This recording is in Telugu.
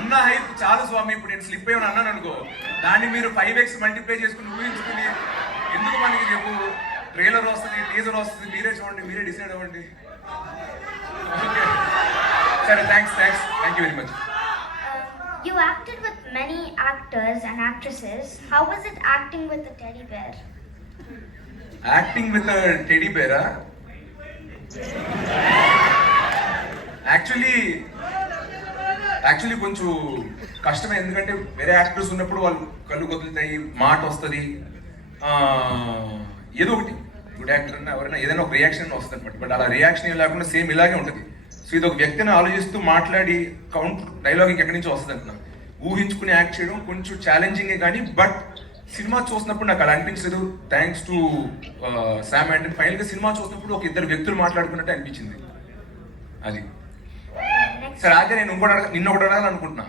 ఉన్న హైప్ చాలు స్వామి, ఇప్పుడు నేను స్లిప్ అయ్యి అన్నాను అనుకో, దాన్ని మీరు 5x మల్టిప్లై చేసుకుని ఊహించుకుని ఎందుకు మనకి చెప్పు. ట్రైలర్ వస్తుంది, టీజర్ వస్తుంది, మీరే చూడండి, మీరే డిసైడ్ అవ్వండి. ఓకే సరే, thank you very much. You acted with many actors and actresses. How was it acting with the teddy bear? Acting with teddy బేరా? యాక్చువల్లీ కొంచెం కష్టమే, ఎందుకంటే వేరే యాక్టర్స్ ఉన్నప్పుడు వాళ్ళు కళ్ళు కదులుతాయి, మాట వస్తుంది, ఏదో ఒకటి గుడ్ యాక్టర్ అన్న ఎవరైనా ఏదైనా ఒక రియాక్షన్ వస్తుంది అనమాట. బట్ అలా రియాక్షన్ ఏం లేకుండా సేమ్ ఇలాగే ఉంటుంది. సో ఇది ఒక వ్యక్తిని ఆలోచిస్తూ మాట్లాడి కౌంట్ డైలాగ్ ఇంకెక్కడి నుంచి వస్తుంది అంటున్నా. ఊహించుకుని యాక్ట్ చేయడం కొంచెం ఛాలెంజింగే కానీ, బట్ సినిమా చూసినప్పుడు నాకు అలా అనిపించలేదు. థ్యాంక్స్ టు శామ్ అండ్ ఫైనల్గా సినిమా చూసినప్పుడు ఒక ఇద్దరు వ్యక్తులు మాట్లాడుకున్నట్టు అనిపించింది. అది సరే, అదే నేను నిన్న ఒకటి అడగాలనుకుంటున్నా.